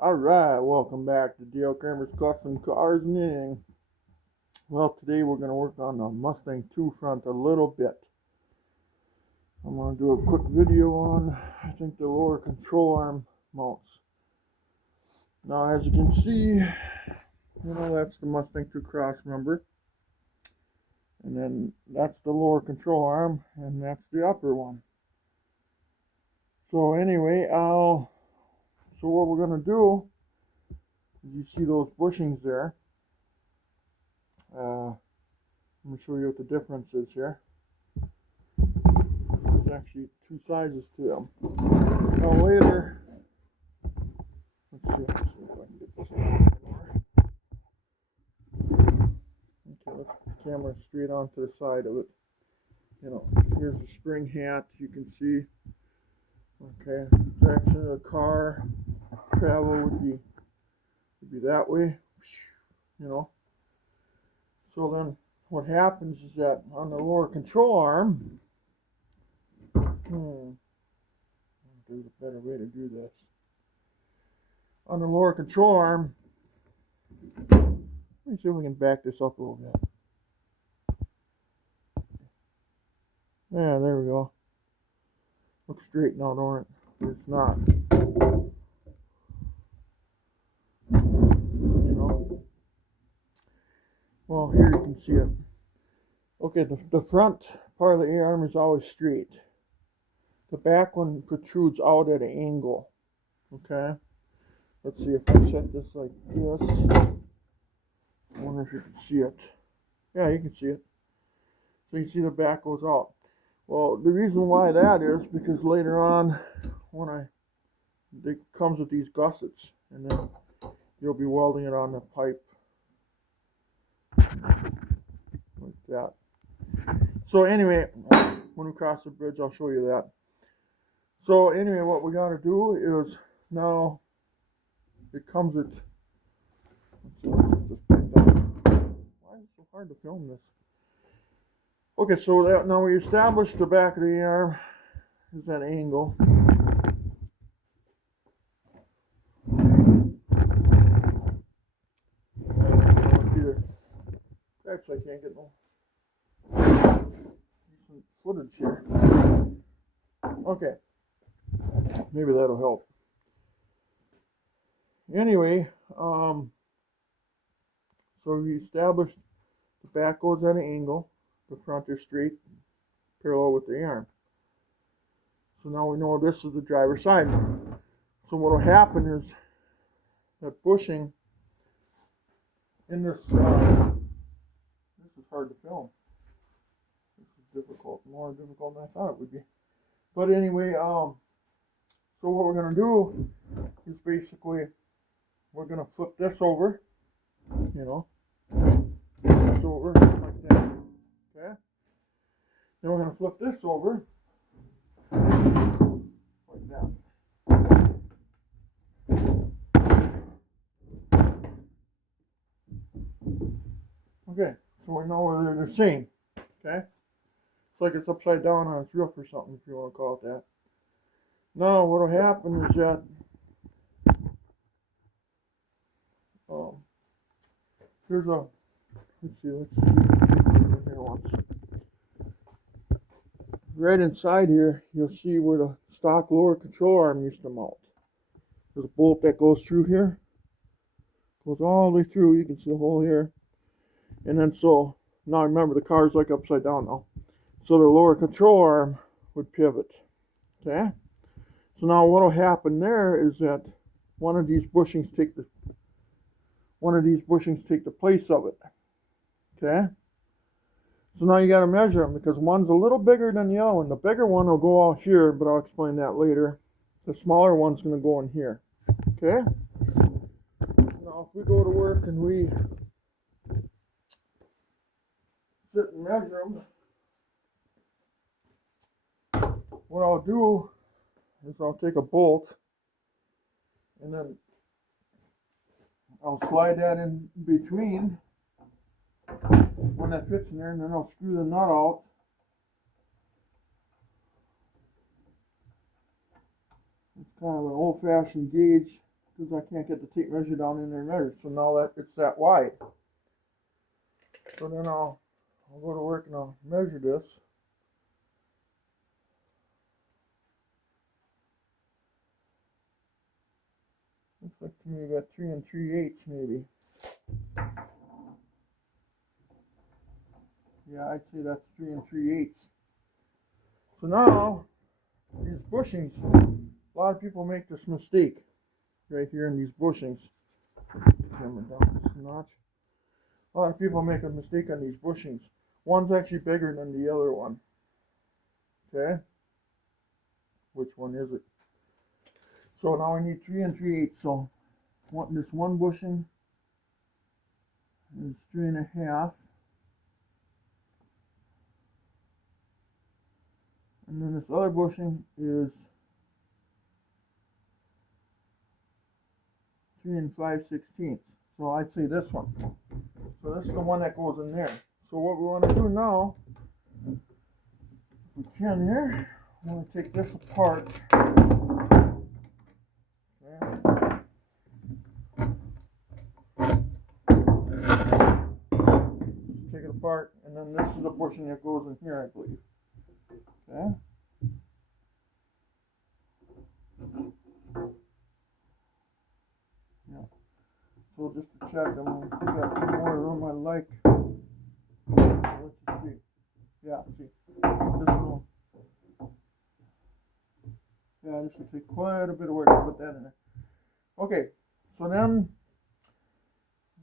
Alright, welcome back to Dale Kramer's Custom Cars Knitting. Well, today we're going to work on the Mustang 2 front a little bit. I'm going to do a quick video on, I think, the lower control arm mounts. Now, as you can see, that's the Mustang 2 cross member. And then that's the lower control arm, and that's the upper one. So anyway, so what we're going to do, you see those bushings there. Let me show you what the difference is here. There's actually two sizes to them. Now later, let's see if I can get this down more. Okay, let's put the camera straight onto the side of it. Here's the spring hat, you can see. Okay, direction of the car, travel would be that way. So then what happens is that on the lower control arm, there's a better way to do this. On the lower control arm, let me see if we can back this up a little bit. Yeah, there we go. Looks straight now, don't it? But it's not. Well, here you can see it. Okay, the front part of the A-arm is always straight. The back one protrudes out at an angle. Okay? Let's see if I set this like this. I wonder if you can see it. Yeah, you can see it. So you see the back goes out. Well, the reason why that is because later on, it comes with these gussets, and then you'll be welding it on the pipe like that. So anyway, when we cross the bridge, I'll show you that. So anyway, what we got to do is now it comes with. Let's see, let's put this thing down. Why is it so hard to film this? Okay, so now we established the back of the arm is that angle. Actually, I can't get no decent footage here. Okay, maybe that'll help. Anyway, so we established the back goes at an angle, the front is straight, parallel with the arm. So now we know this is the driver's side. So what will happen is that bushing in this. This is hard to film. This is difficult, more difficult than I thought it would be. But anyway, so what we're going to do is basically we're going to flip this over, this over like that, okay? Then we're going to flip this over like that. Okay, so we know they're the same, okay? It's like it's upside down on its roof or something, if you want to call it that. Now, what will happen is that let's see here once. Right inside here, you'll see where the stock lower control arm used to mount. There's a bolt that goes through here, goes all the way through. You can see the hole here. And then so, now remember the car's like upside down now. So the lower control arm would pivot. Okay? So now what will happen there is that one of these bushings take the place of it. Okay? So now you got to measure them because one's a little bigger than the other one. The bigger one will go out here, but I'll explain that later. The smaller one's going to go in here. Okay? Now if we go to work and we sit and measure them, what I'll do is I'll take a bolt and then I'll slide that in between when that fits in there, and then I'll screw the nut out. It's kind of an old-fashioned gauge because I can't get the tape measure down in there and measure. So now that it's that wide. So then I'll go to work and I'll measure this. Looks like to me I got 3 3/8 maybe. Yeah, I'd say that's 3 3/8. So now, these bushings, a lot of people make this mistake right here in these bushings. Put the camera down just a notch. A lot of people make a mistake on these bushings. One's actually bigger than the other one. Okay? Which one is it? So now I need 3 3/8. So this one bushing is 3 1/2. And then this other bushing is 3 5/16. So I'd say this one. So this is the one that goes in there. So what we want to do now, if we can here, we want to take this apart. Okay. Take it apart, and then this is the bushing that goes in here, I believe. Okay. Yeah. So just to check, I'm going to put that more room I like. Let's see. Yeah, see. This one. Yeah, this will take quite a bit of work to put that in there. Okay. So then,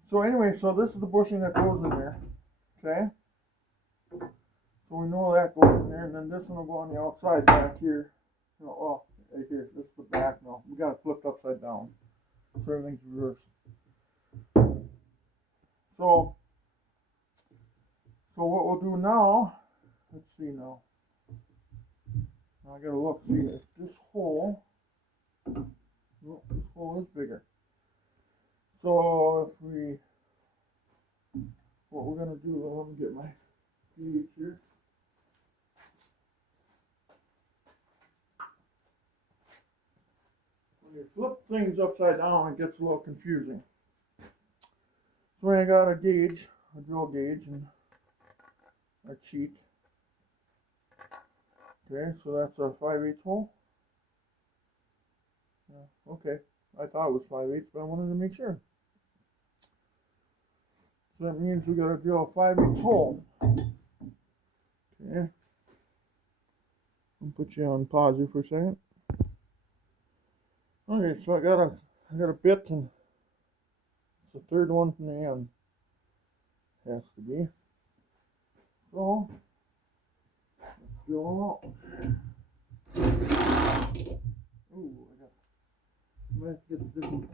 so anyway, so this is the bushing that goes in there. Okay. So we know that goes in there, and then this one will go on the outside back here. Oh, right here. This is the back now. We got it flipped upside down. So everything's reversed. So what we'll do now, let's see now. Now I gotta look, see if this hole, no, this hole is bigger. So what we're gonna do, let me get my gauge here. When you flip things upside down, it gets a little confusing. So I got a gauge, a drill gauge, and a cheat. Okay, so that's a 5/8 hole. Yeah, okay, I thought it was 5/8, but I wanted to make sure. So that means we got to drill a 5/8 hole. Okay, I'll put you on pause here for a second. Okay, so I got a bit, and it's the third one from the end. Has to be. So let's drill them out. Ooh, I might get this one.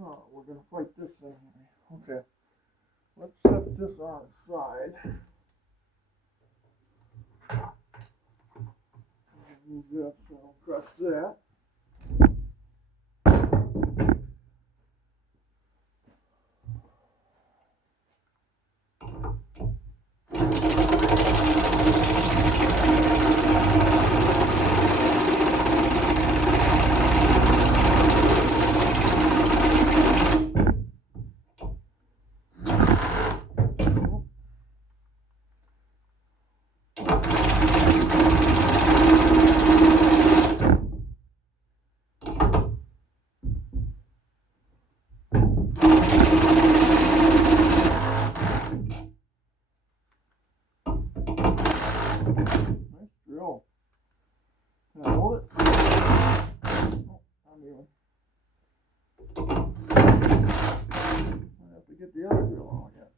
Oh, we're gonna fight this thing. Okay, let's set this on its side. Move this, so I'll press that. Drill. Can I hold it? Oh, I'm even. I have to get the other drill on yet.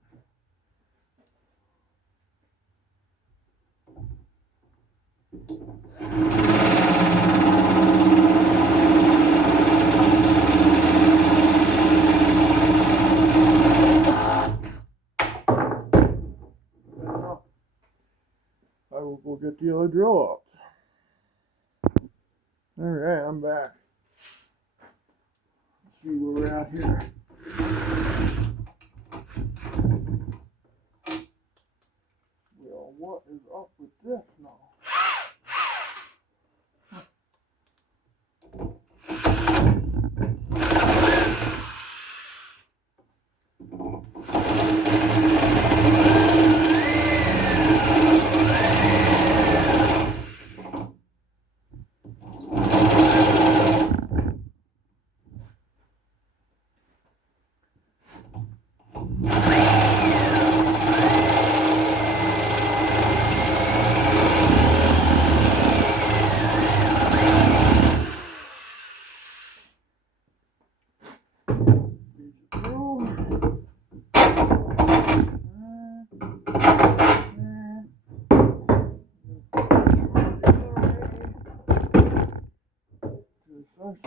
I will go get the other drill out. Alright, I'm back. Let's see where we're at here. Well, what is up with this now?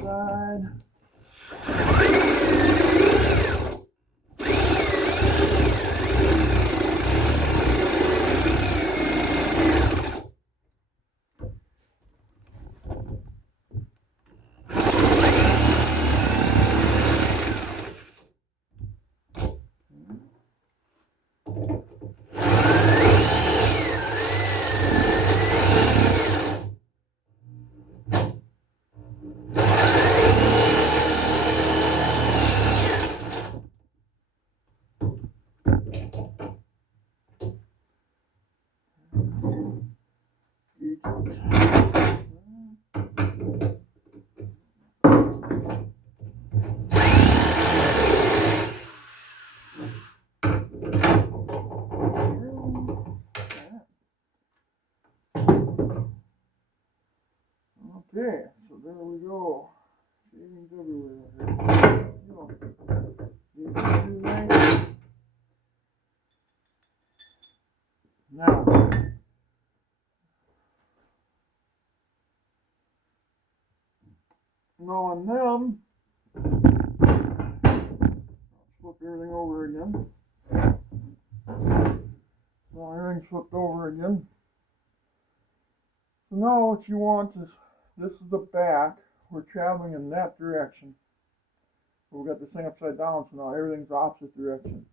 side. Okay, so there we go. Shavings everywhere. Now on them, flip everything over again. Now everything's flipped over again. So now what you want is, this is the back. We're traveling in that direction. We got this thing upside down, so now everything's the opposite direction.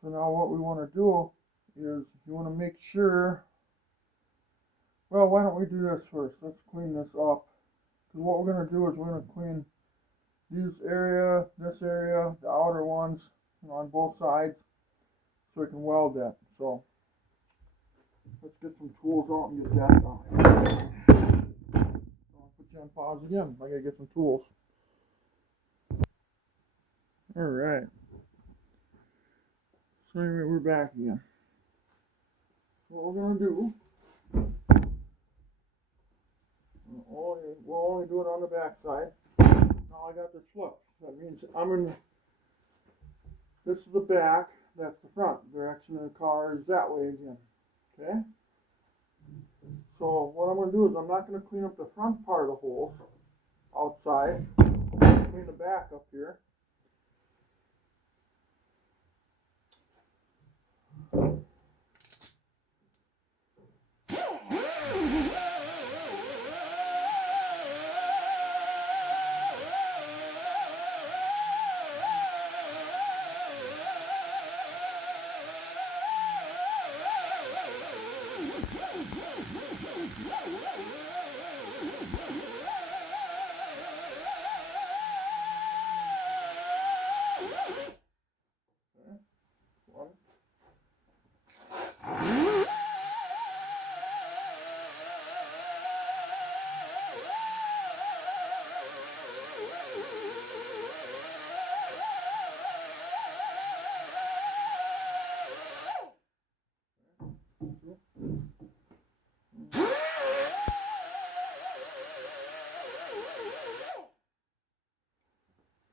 So now what we want to do is, you want to make sure, well, why don't we do this first? Let's clean this up. Because what we're going to do is we're going to clean this area, the outer ones, on both sides, so we can weld that. So let's get some tools out and get that done. I'll put you on pause again. I gotta get some tools. Alright. So anyway, we're back again. What we're gonna do, we'll only do it on the back side. Now I got this flip. That means this is the back, that's the front. The direction of the car is that way again. Okay? So what I'm going to do is, I'm not going to clean up the front part of the holes outside. Clean the back up here.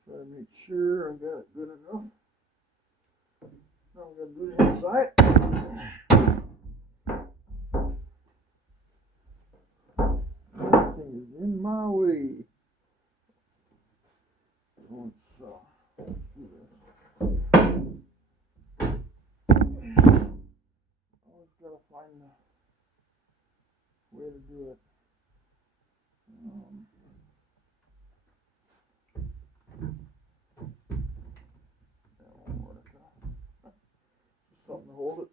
Try to make sure I got it good enough. Now I'm going to do the inside. Everything is in my way. Let's do this. Always got to find the way to do it. Something to hold it.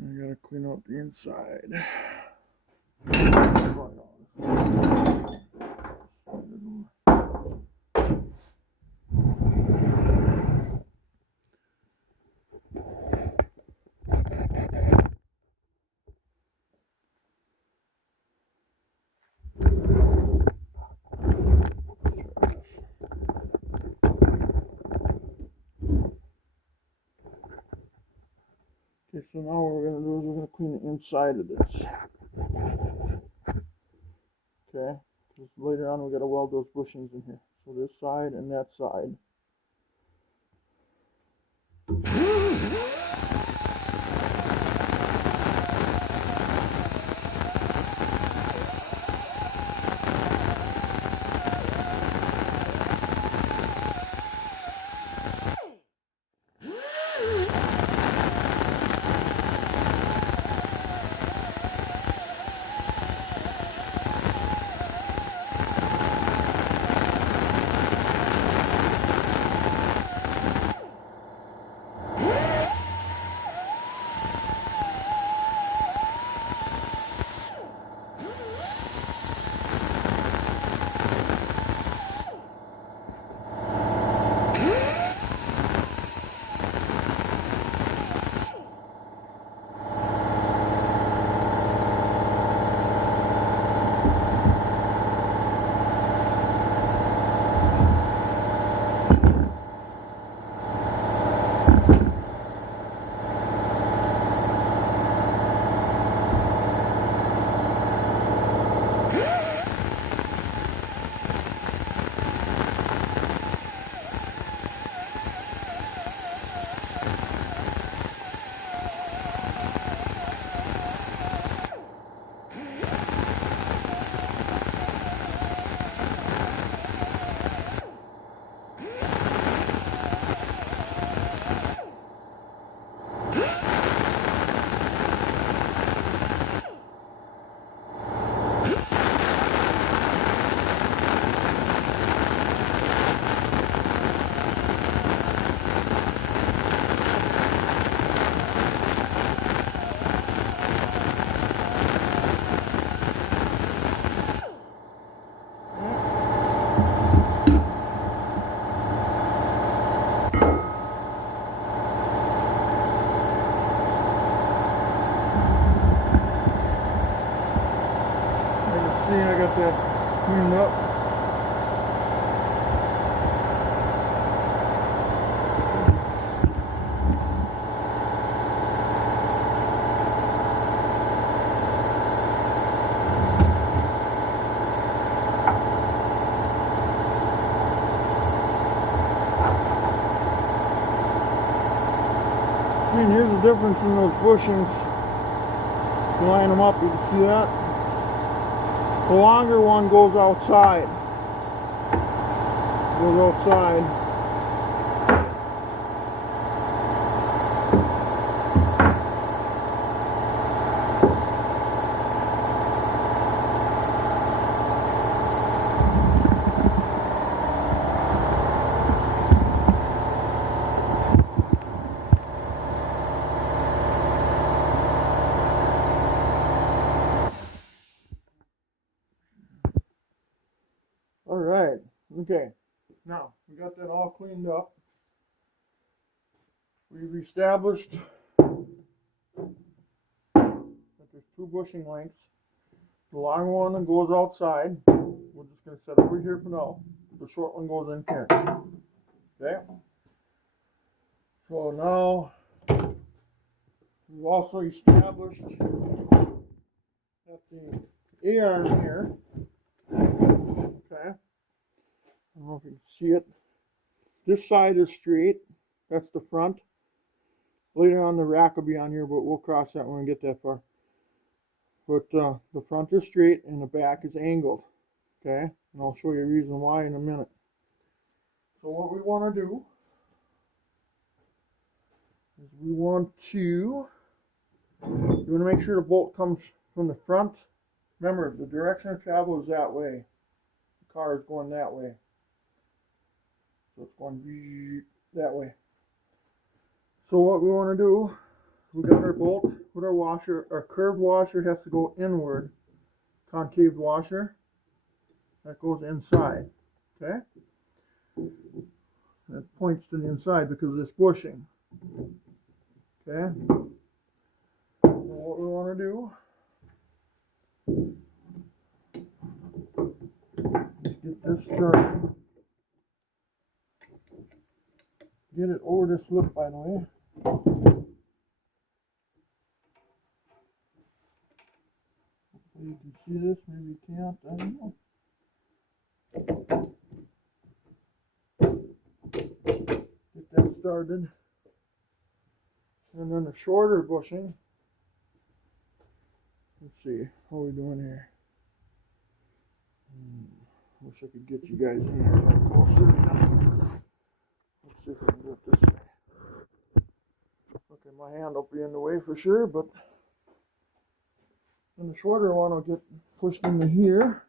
I gotta clean out the inside. Okay, so now what we're going to do is we're going to clean the inside of this. Okay, because later on we got to weld those bushings in here. So this side and that side. got that cleaned up. And here's the difference in those bushings. If you line them up, you can see that. The longer one goes outside. Goes outside. All right. Okay. Now we got that all cleaned up. We've established that there's two bushing lengths. The long one goes outside. We're just going to set over here for now. The short one goes in here. Okay. So now we've also established that the A-arm here. Okay. I don't know if you can see it. This side is straight. That's the front. Later on the rack will be on here, but we'll cross that when we get that far. But the front is straight and the back is angled. Okay? And I'll show you a reason why in a minute. So what we want to do is we want to make sure the bolt comes from the front. Remember, the direction of travel is that way. The car is going that way. So it's going that way. So what we want to do, we got our bolt with our washer. Our curved washer has to go inward. Concave washer, that goes inside. Okay? That points to the inside because of this bushing. Okay? So what we want to do is get this started. Get it over this lip, by the way. Hopefully you can see this, maybe you can't, I don't know. Get that started. And then the shorter bushing. Let's see, how are we doing here? Wish I could get you guys in here a little closer. Let's see if we can do it this way. Okay, my hand will be in the way for sure, but then the shorter one will get pushed into here.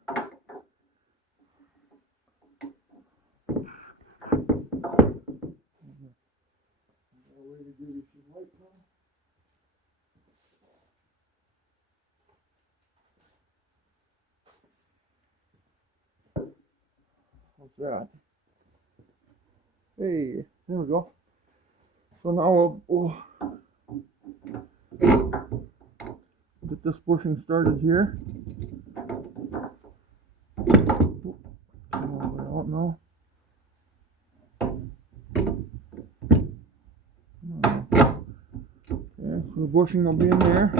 What's that? Hey, there we go. So now we'll get this bushing started here. I don't know. Okay, so the bushing will be in there.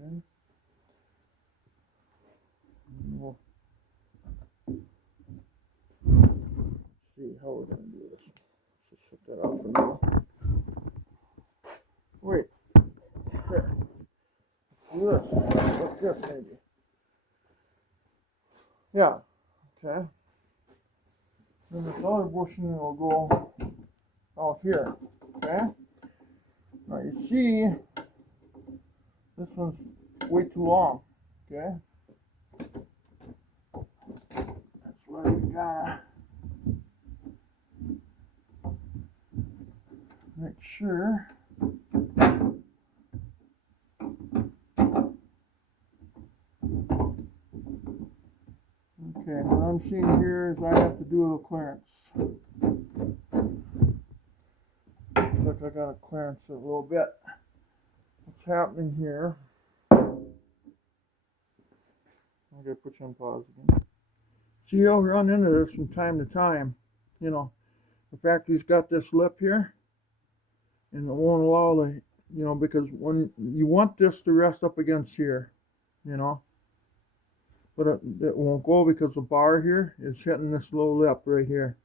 Okay. We'll see how we're going to do this. Let's just shut that off for now. Wait. There. Do this. Like this, maybe. Yeah. Okay. Then this other bushing will go out here. Okay. Now you see, this one's way too long. Okay. That's why you gotta make sure. Okay, what I'm seeing here is I have to do a little clearance. Looks like I got to clearance it a little bit. Let's what's happening here. I gotta put you on pause again. See, you'll run into this from time to time. You know, the fact he's got this lip here, and it won't allow the, you know, because when you want this to rest up against here, you know, but it won't go because the bar here is hitting this low lip right here.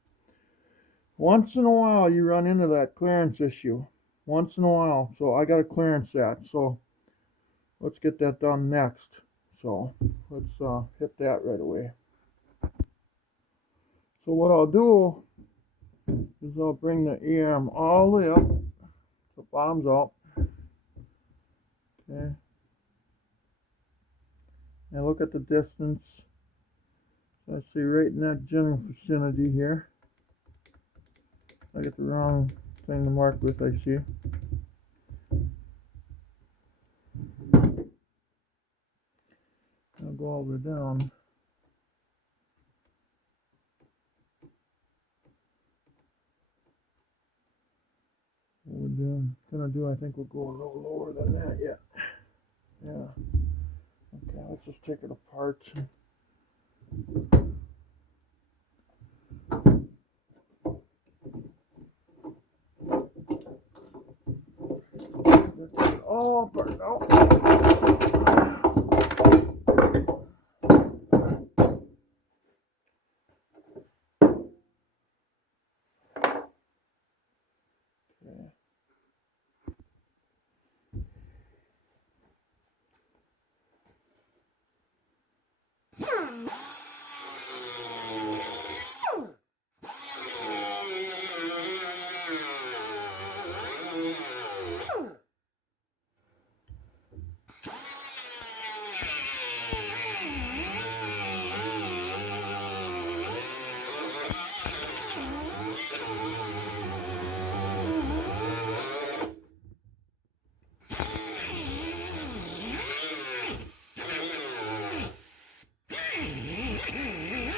Once in a while, you run into that clearance issue. Once in a while, so I got to clearance that. So let's get that done next. So let's hit that right away. So what I'll do is I'll bring the arm all the way up, so bottoms up. Okay. And look at the distance. So I see right in that general vicinity here. I get the wrong thing to mark with, I see. I'll go all the way down. What we're gonna do, I think we'll go a little lower than that yet. Yeah. Okay, let's just take it apart. Let's take it all apart now. Okay.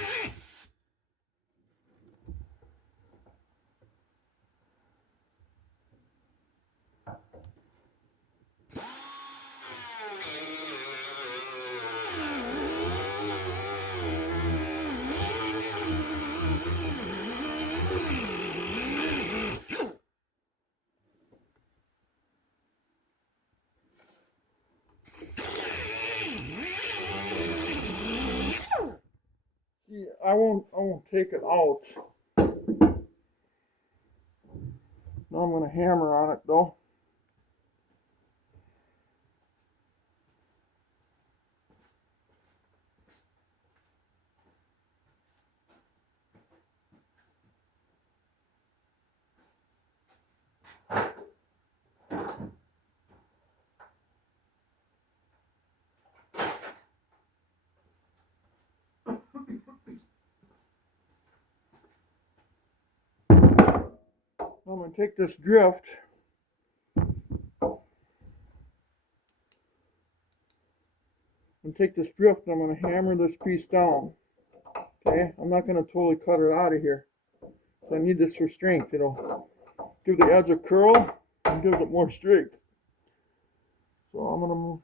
See, I won't take it out. Now I'm gonna hammer on it though. I'm going to take this drift and I'm going to hammer this piece down. Okay, I'm not going to totally cut it out of here. So I need this for strength. It'll give the edge a curl and gives it more strength. So I'm going to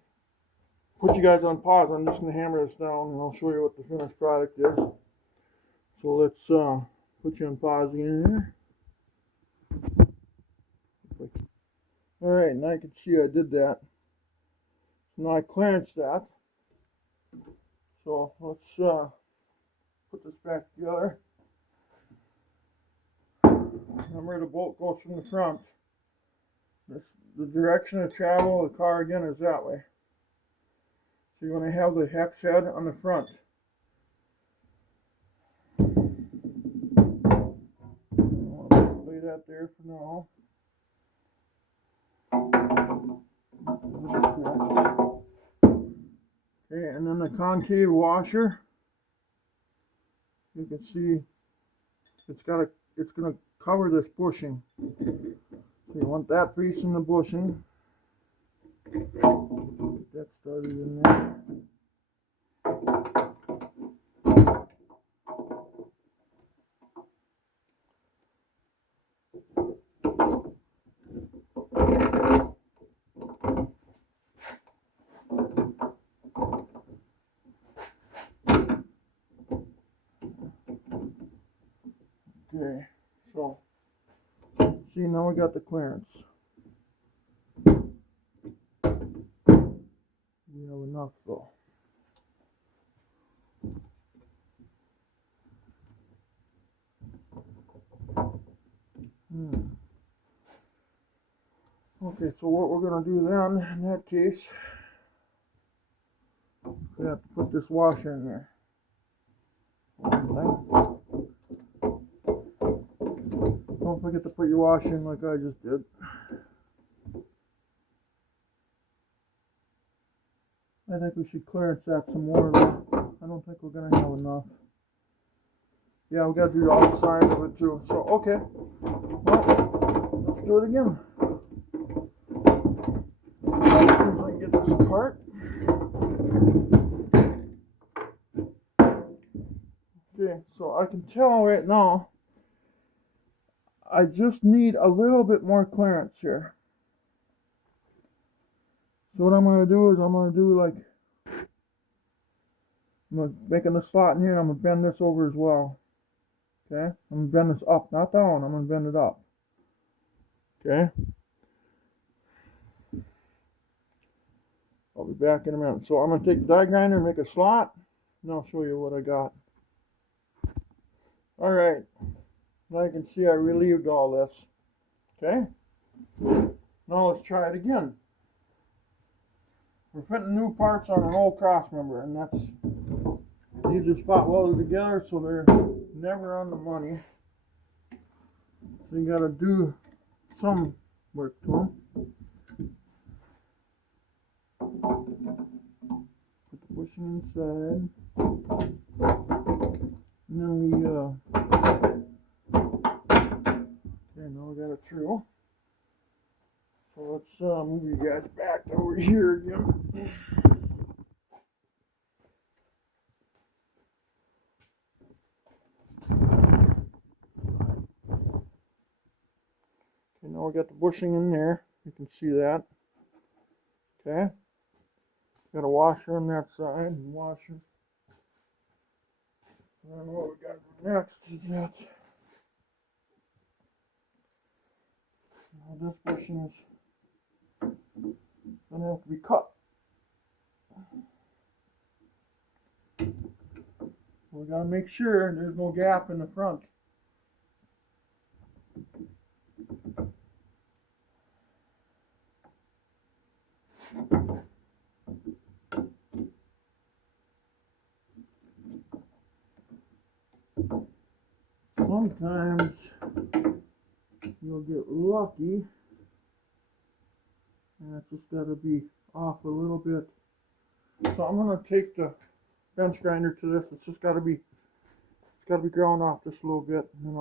put you guys on pause. I'm just going to hammer this down and I'll show you what the finished product is. So let's put you on pause again here. Alright, now you can see I did that. So now I clearanced that. So let's put this back together. Remember, the bolt goes from the front. The direction of travel of the car again is that way. So you want to have the hex head on the front. I'll lay that there for now. Okay, and then the concave washer, you can see it's going to cover this bushing. So you want that piece in the bushing. Get that started in there. See, now we got the clearance. We have enough though. Okay, so what we're going to do then, in that case, we have to put this washer in there. Don't forget to put your washer in like I just did. I think we should clearance that some more though. I don't think we're going to have enough. Yeah, we got to do the outside of it too. So, okay. Well, let's do it again. As soon as I can get this apart. Okay, so I can tell right now I just need a little bit more clearance here. So what I'm going to do is I'm going to do like, I'm making a slot in here and I'm going to bend this over as well. Okay, I'm going to bend this up, not down, I'm going to bend it up. Okay. I'll be back in a minute. So I'm going to take the die grinder and make a slot, and I'll show you what I got. Alright, now you can see I relieved all this. Okay, now let's try it again. We're fitting new parts on an old cross member, and these are spot welded together, so they're never on the money. So you got to do some work to them. Put the bushing inside, and then we okay, now we got it through. So let's move you guys back over here again. Okay, now we got the bushing in there. You can see that. Okay. Got a washer on that side and washer. And what we got next is that now this bushing is going to have to be cut. We got to make sure there's no gap in the front. Sometimes you'll get lucky, and it's just got to be off a little bit. So I'm going to take the bench grinder to this. It's just got to be ground off just a little bit, and then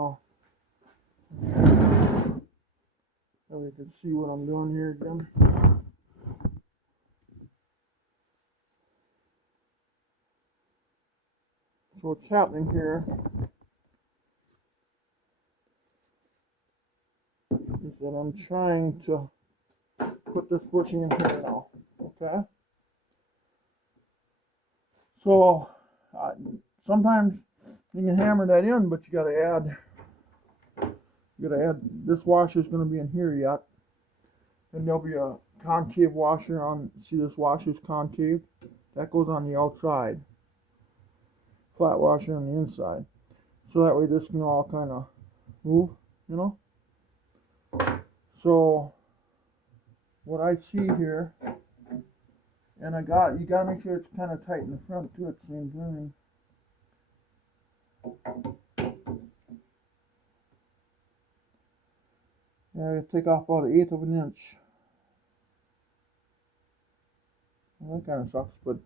so you can see what I'm doing here again. So what's happening here is that I'm trying to put this bushing in here now. Okay. So sometimes you can hammer that in, but you got to add. This washer is going to be in here yet, and there'll be a concave washer on. See, this washer is concave. That goes on the outside. Flat washer on the inside. So that way this can all kind of move, you know. So what I see here, and you got to make sure it's kind of tight in the front too at the same time. Yeah, you take off about 1/8 of an inch. Well, that kind of sucks, but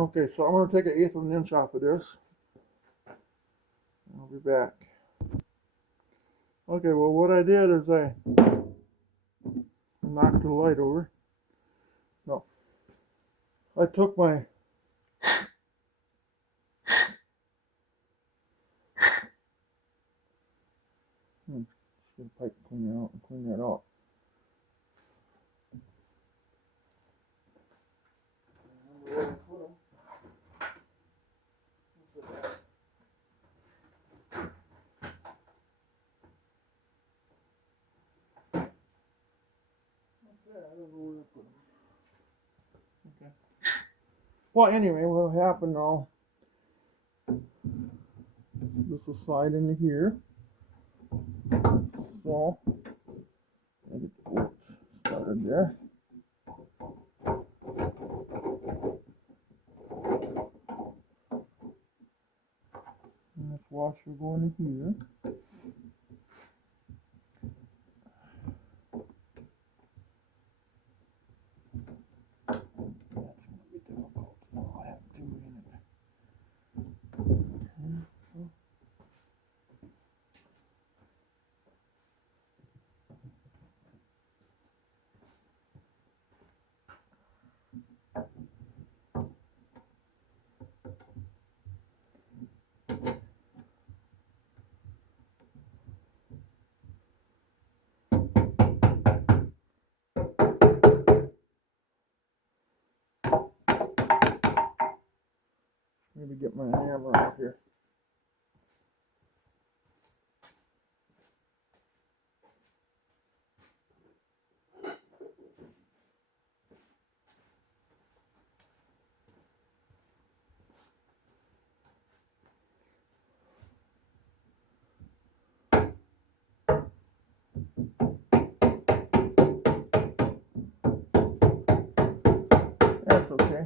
okay. So I'm going to take 1/8 of an inch off of this. I'll be back. Okay, well, what I did is I knocked the light over. No, I took my pipe cleaner out and clean that out. Yeah, I don't know where to put them. Okay. Well, anyway, what'll happen now, this will slide into here. So, I get the bolts started there. And this washer going in here. That's going to be difficult. I'll have to do it. Maybe get my hammer out here. That's okay.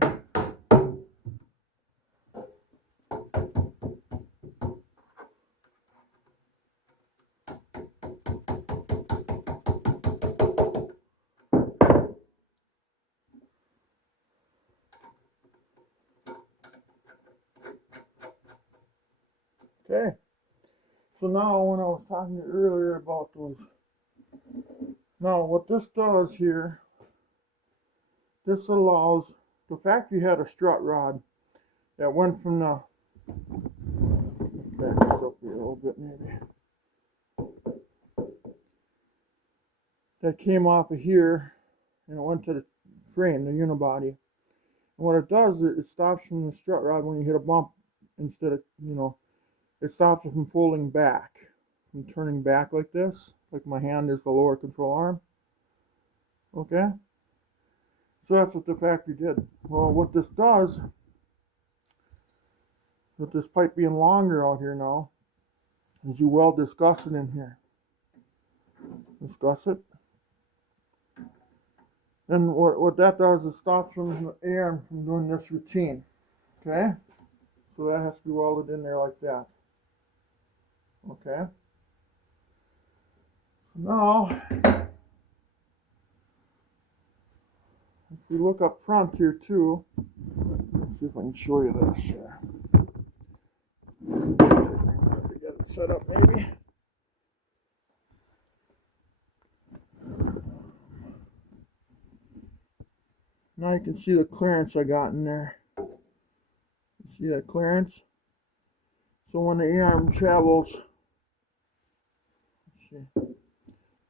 Okay. So now when I was talking to you earlier about those, now what this does here, this allows, the factory had a strut rod that went from the, back this up here a little bit maybe, that came off of here and it went to the frame, the unibody. And what it does is it stops from the strut rod when you hit a bump instead of, it stops it from folding back, from turning back like this, like my hand is the lower control arm. Okay? So that's what the factory did. Well, what this does, with this pipe being longer out here now, is you weld this gusset in here. This gusset. And what that does is stops from the air from doing this routine. Okay? So that has to be welded in there like that. Okay? So now, if we look up front here too, let's see if I can show you this here. To get it set up maybe. Now you can see the clearance I got in there. You see that clearance? So when the arm travels, let's see,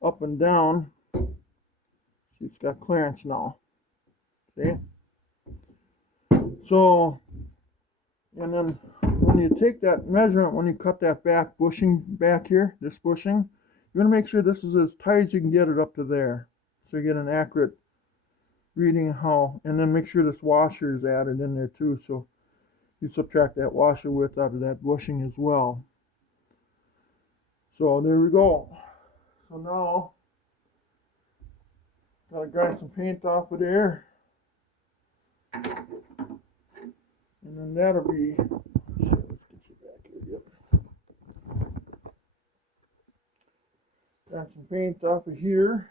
up and down, see it's got clearance now. See? So, and then when you take that measurement, when you cut that back bushing back here, this bushing, you want to make sure this is as tight as you can get it up to there. So you get an accurate reading how, and then make sure this washer is added in there too. So you subtract that washer width out of that bushing as well. So there we go. So now, gotta grind some paint off of there. And then that'll be, let's get you back here, yep. Got some paint off of here.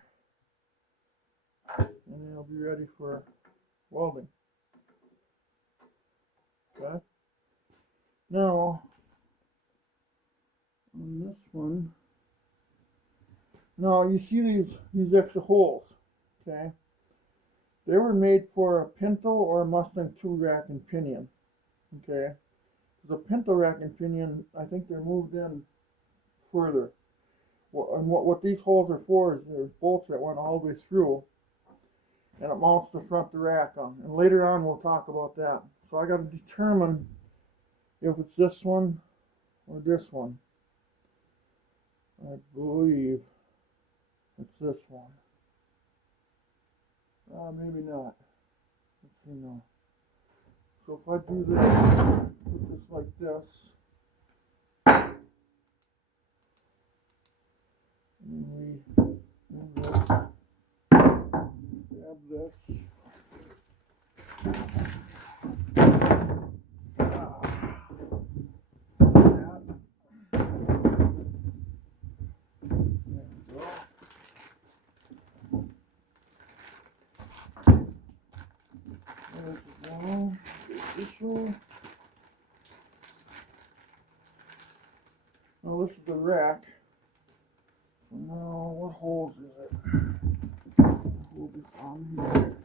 And then it'll be ready for welding. Okay. Now, on this one, now you see these extra holes, okay? They were made for a Pinto or a Mustang 2 rack and pinion, okay? The Pinto rack and pinion, I think they're moved in further. And what these holes are for is there's bolts that went all the way through, and it mounts the front of the rack on. And later on we'll talk about that. So I got to determine if it's this one or this one. I believe it's this one. Maybe not. Let's see now. So if I do this, put this like this, and we move this, grab this. This one. Now this is the rack. So now what holes is it? Hold it on here.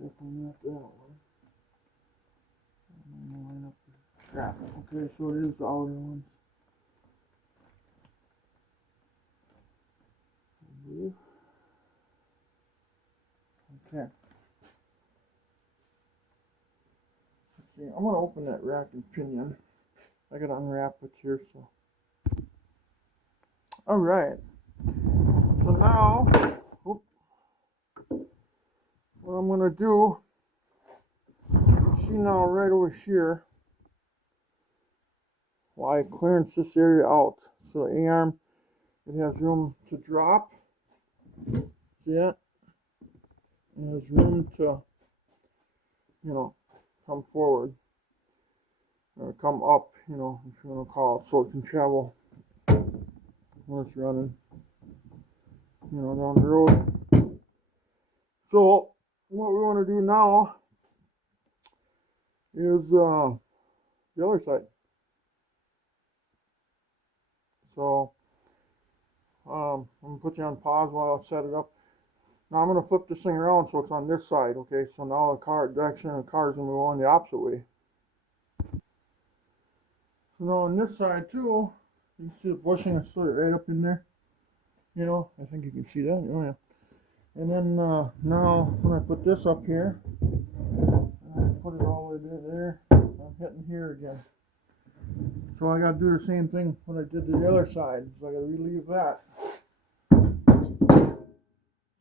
Definitely not that one. Line up the strap. Okay, so it is the outer one. Okay. Let's see. I'm gonna open that rack and pinion. I gotta unwrap it here, so. All right. So now, what I'm gonna do, you see now right over here, why I clearance this area out. So the arm, it has room to drop. See that? It has room to, come forward or come up, if you want to call it, so it can travel when it's running, down the road. So what we want to do now is the other side. So I'm gonna put you on pause while I set it up. Now I'm gonna flip this thing around so it's on this side. Okay, so now the direction of the car is gonna be going the opposite way. So now on this side too, you can see the bushing is sort of right up in there. I think you can see that. Oh yeah. And then now when I put this up here, I put it all the way there. I'm hitting here again. So I got to do the same thing when I did the other side. So I got to relieve that.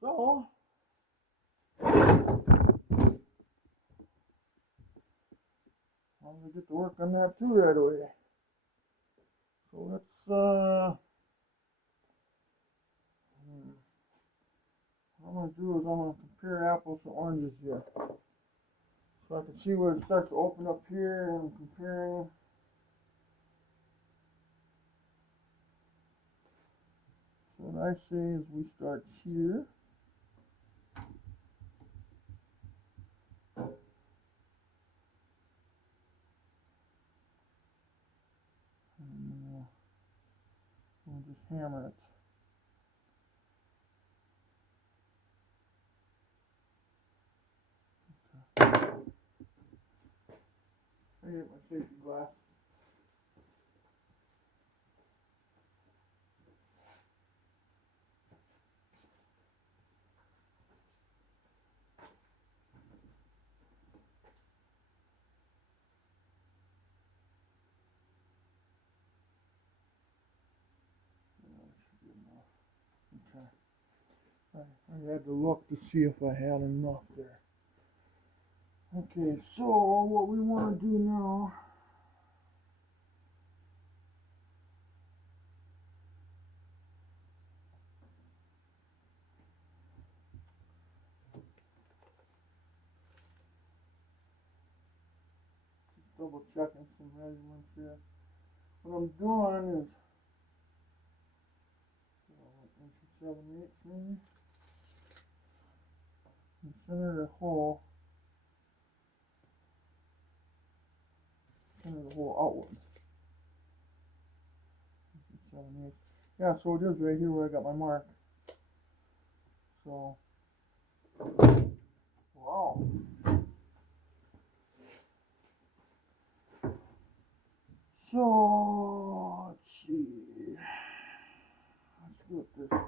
So I'm gonna get to work on that too right away. So let's what I'm gonna do is I'm gonna compare apples to oranges here. So I can see where it starts to open up here and comparing. So what I say is we start here. And we'll just hammer it. I get my safety glass. Okay. I had to look to see if I had enough there. Okay, so what we want to do now double checking some measurements here. What I'm doing is 7/8 maybe. And center the hole outward. 7/8. Yeah, so it is right here where I got my mark. So, wow. So, let's see. Let's do it this way.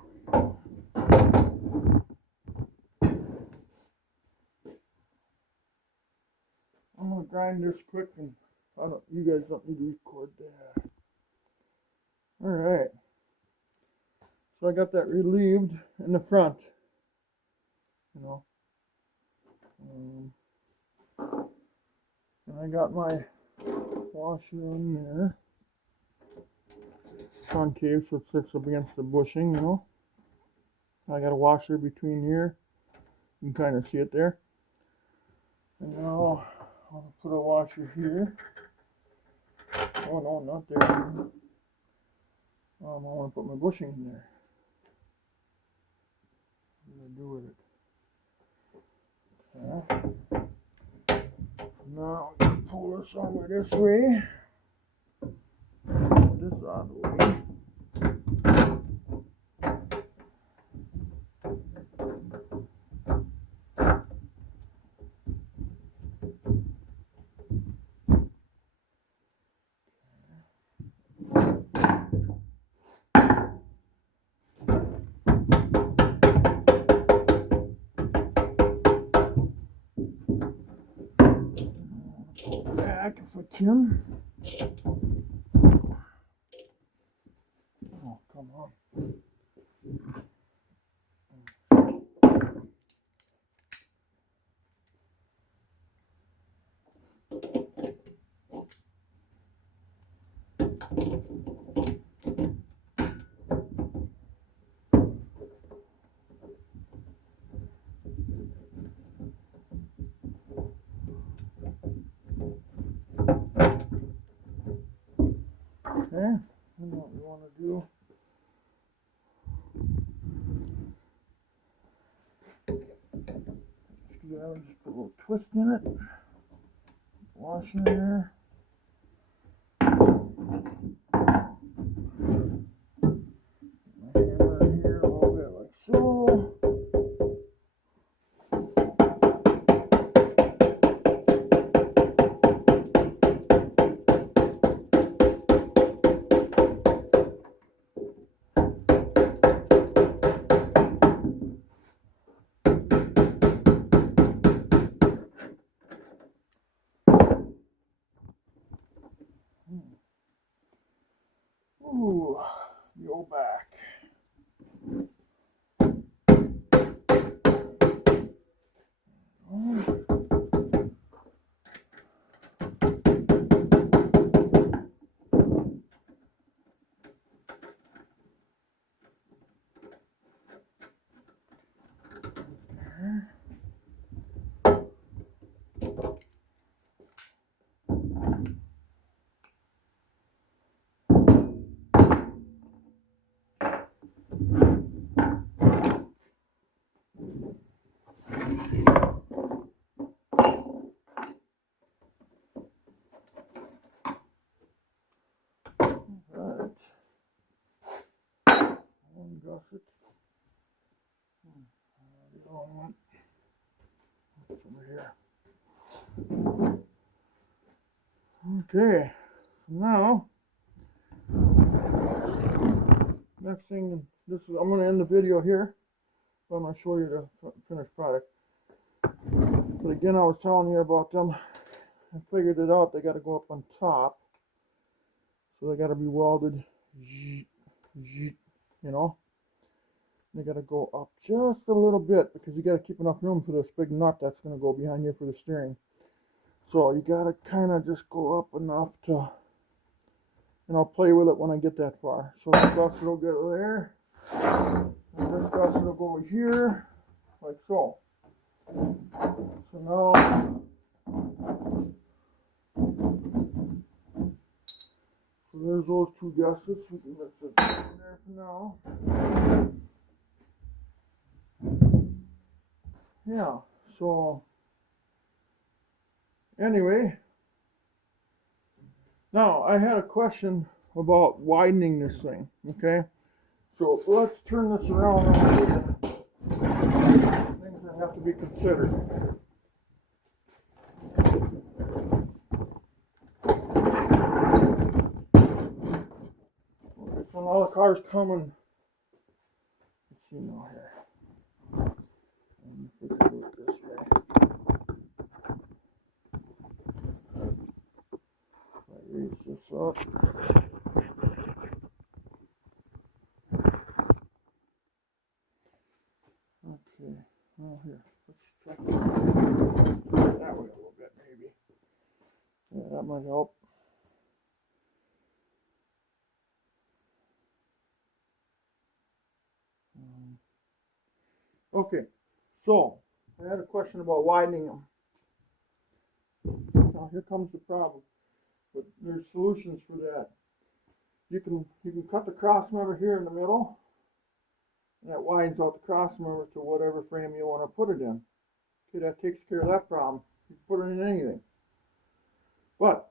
I'm gonna grind this quick, and you guys don't need to record that. All right. So I got that relieved in the front. You know. And I got my washer in there. Concave, so it sits up against the bushing, you know. I got a washer between here. You can kind of see it there. And now I'll put a washer here. Oh no, not there. I want to put my bushing in there. What do I do with it? Okay. Now I'm going to pull this over this way. Put this out of the way. Back if I can. Oh, come on. Okay, and what we want to do, just put a little twist in it, wash in there. My hammer here a little bit like so. Ooh, the old back. Alright. One gusset. The other one. It's over here. Okay. So now, next thing, I'm going to end the video here. But I'm going to show you the finished product. But again, I was telling you about them. I figured it out. They got to go up on top. So they got to be welded, you know. They got to go up just a little bit because you got to keep enough room for this big nut that's going to go behind here for the steering. So you got to kind of just go up enough to, and I'll play with it when I get that far. So this gusset will get there, and this gusset will go here, like so. So now, so there's those two gussets. We can let that in there for now. Yeah, so anyway, now I had a question about widening this thing, okay? So let's turn this around and things that have to be considered. Okay, so now the car's coming. Let's see now here. If we can do it this way. If I raise this up. Okay, well here, let's try that way a little bit maybe. Yeah, that might help. Okay, so I had a question about widening them. Now here comes the problem, but there's solutions for that. You can cut the cross member here in the middle, and that widens out the cross member to whatever frame you want to put it in. Okay, that takes care of that problem. You can put it in anything. But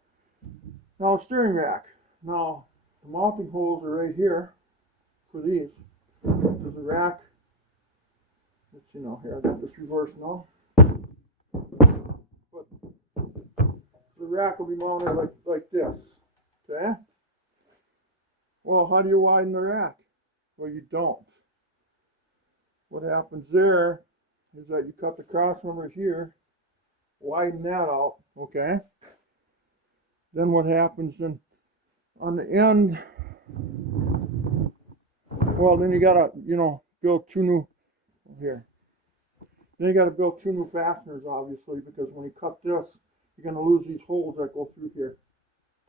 now a steering rack. Now the mounting holes are right here for these. There's a rack. Let's see now here. I got this reversed now. But the rack will be mounted like this. Okay? Well, how do you widen the rack? Well, you don't. What happens there is that you cut the cross member here, widen that out, okay? Then what happens then on the end, well, then you gotta, build two new, here. Then you gotta build two new fasteners, obviously, because when you cut this, you're gonna lose these holes that go through here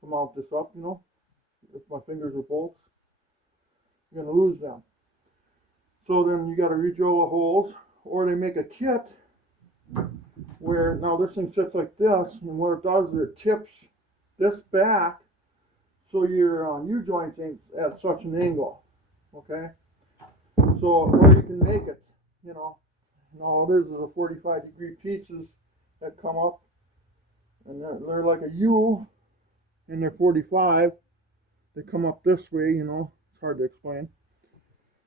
to mount this up, If my fingers are bolts, you're gonna lose them. So then you got to re-drill the holes, or they make a kit where now this thing sits like this, and what it does is it tips this back so your U-joint ain't at such an angle. Okay, so or you can make it, all it is a 45-degree pieces that come up, and they're like a U, and they're 45. They come up this way, it's hard to explain.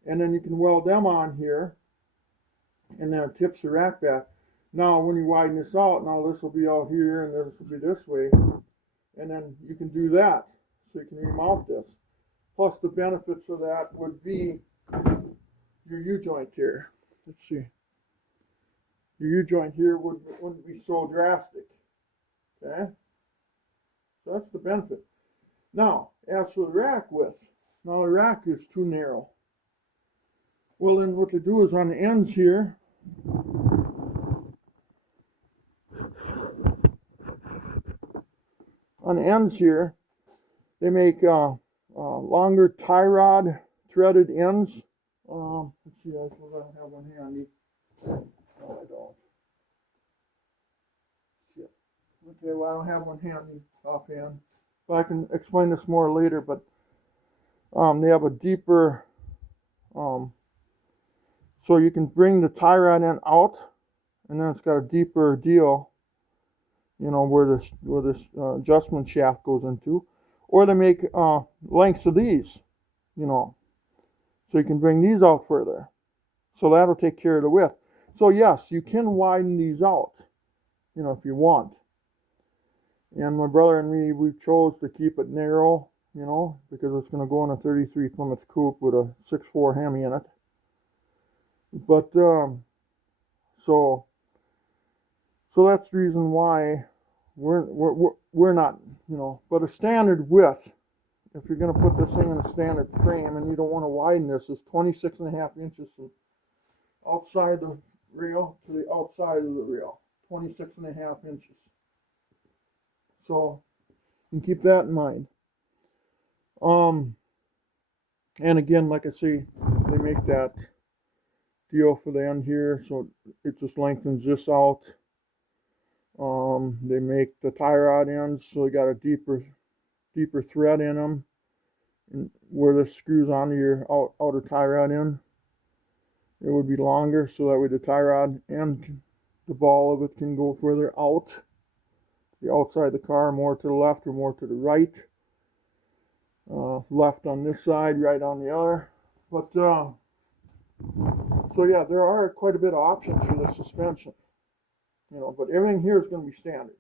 And then you can weld them on here, and then it tips the rack back. Now when you widen this out, now this will be out here and this will be this way, and then you can do that, so you can remount this. Plus the benefits of that would be your U-joint here. Let's see. Your U-joint here wouldn't be so drastic. Okay? So that's the benefit. Now, as for the rack width, now the rack is too narrow. Well, then what they do is on the ends here, they make longer tie rod threaded ends. Let's see, I suppose I don't have one handy. No, I don't. Shit. Okay, well, I don't have one handy offhand. But I can explain this more later, but they have a deeper, so you can bring the tie rod end out, and then it's got a deeper deal, where this adjustment shaft goes into, or they make lengths of these, so you can bring these out further. So that'll take care of the width. So yes, you can widen these out, if you want. And my brother and me, we chose to keep it narrow, because it's going to go in a 33 Plymouth Coupe with a 6.4 Hemi in it. But so that's the reason why we're not, but a standard width, if you're going to put this thing in a standard frame and you don't want to widen this, is 26.5 inches from outside the rail to the outside of the rail. 26.5 inches. So you can keep that in mind. And again, like I say, they make that deal for the end here, so it just lengthens this out. They make the tie rod ends, so they got a deeper thread in them, and where this screws onto your outer tie rod end, it would be longer, so that way the tie rod and the ball of it can go further out, the outside of the car, more to the left or more to the right. Left on this side, right on the other. But So yeah, there are quite a bit of options for the suspension, you know, but everything here is going to be standard.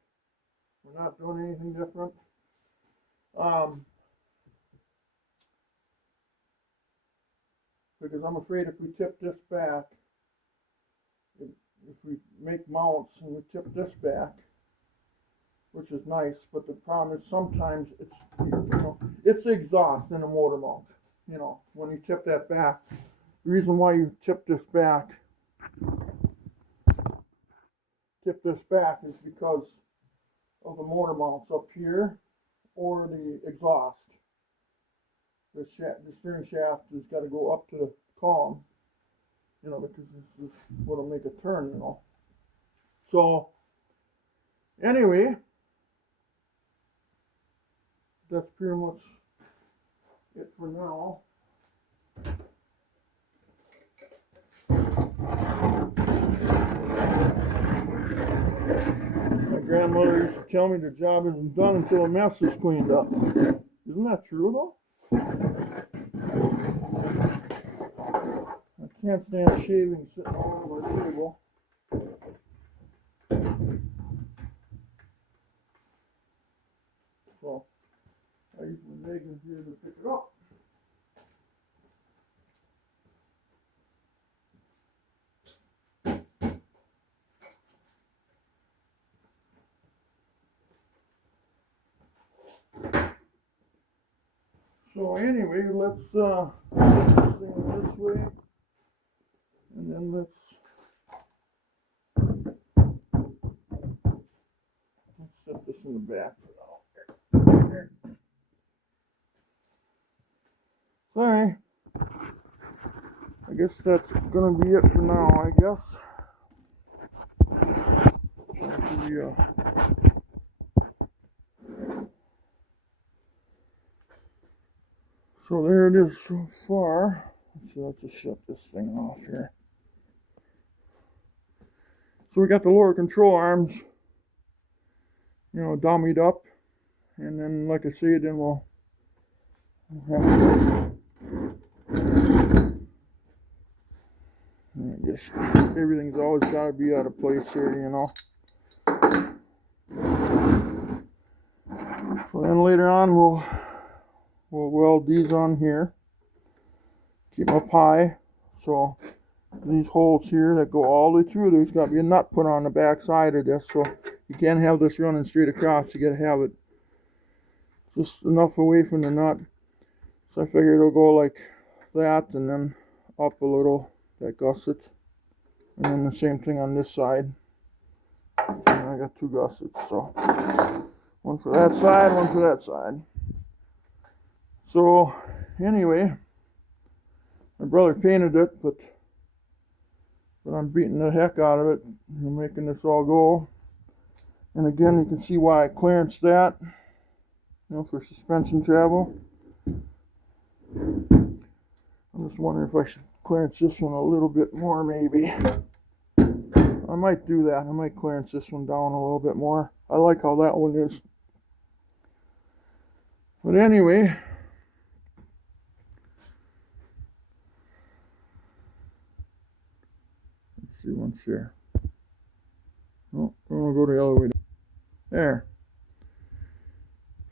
We're not doing anything different. Because I'm afraid if we tip this back, if we make mounts and we tip this back, which is nice, but the problem is sometimes it's, you know, it's the exhaust in a motor mount. You know, when you tip that back, the reason why you tip this back is because of the motor mounts up here or the exhaust. The steering shaft has got to go up to the column, you know, because this is what'll make a turn, you know. So, anyway, that's pretty much it for now. My grandmother used to tell me the job isn't done until a mess is cleaned up. Isn't that true, though? I can't stand shaving sitting all over the table. So, I usually Megan's here to pick it up. So anyway, let's set this thing this way, and then let's set this in the back for now. Sorry. I guess that's gonna be it for now, I guess. So there it is so far. Let's just shut this thing off here. So we got the lower control arms, you know, dummied up, and then, like I say, then we'll have, I guess everything's always got to be out of place here, you know. So then later on we'll weld these on here, keep them up high. So these holes here that go all the way through, there's got to be a nut put on the back side of this, so you can't have this running straight across. You got to have it just enough away from the nut. So I figured it'll go like that, and then up a little, that gusset, and then the same thing on this side. And I got two gussets, so one for that side, one for that side. So anyway, my brother painted it, but I'm beating the heck out of it and making this all go. And again, you can see why I clearanced that, you know, for suspension travel. I'm just wondering if I should clearance this one a little bit more, maybe. I might do that. I might clearance this one down a little bit more. I like how that one is. But anyway, let's see once here. Oh, I'm going to go the other way. There.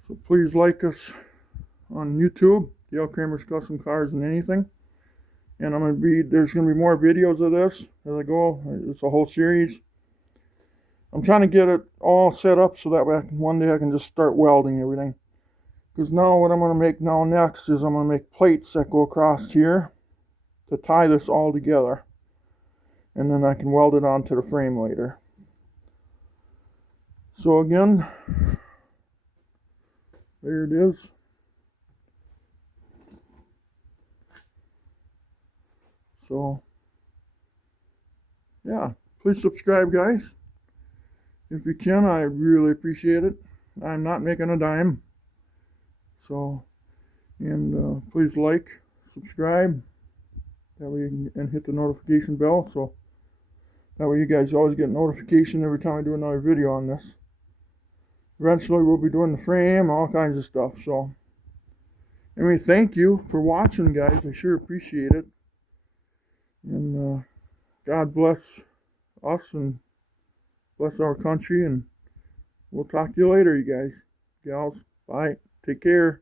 So please like us on YouTube, Dale Kramer's Custom Cars and Anything. And there's going to be more videos of this as I go. It's a whole series. I'm trying to get it all set up so that way one day I can just start welding everything. Because now what I'm going to make now next is I'm going to make plates that go across here to tie this all together. And then I can weld it onto the frame later. So again, there it is. So, yeah, please subscribe, guys. If you can, I really appreciate it. I'm not making a dime. So, and please like, subscribe, that way and hit the notification bell. So, that way you guys always get notification every time I do another video on this. Eventually, we'll be doing the frame, all kinds of stuff. So, anyway, thank you for watching, guys. I sure appreciate it. And God bless us and bless our country, and we'll talk to you later, you guys, gals. Bye. Take care.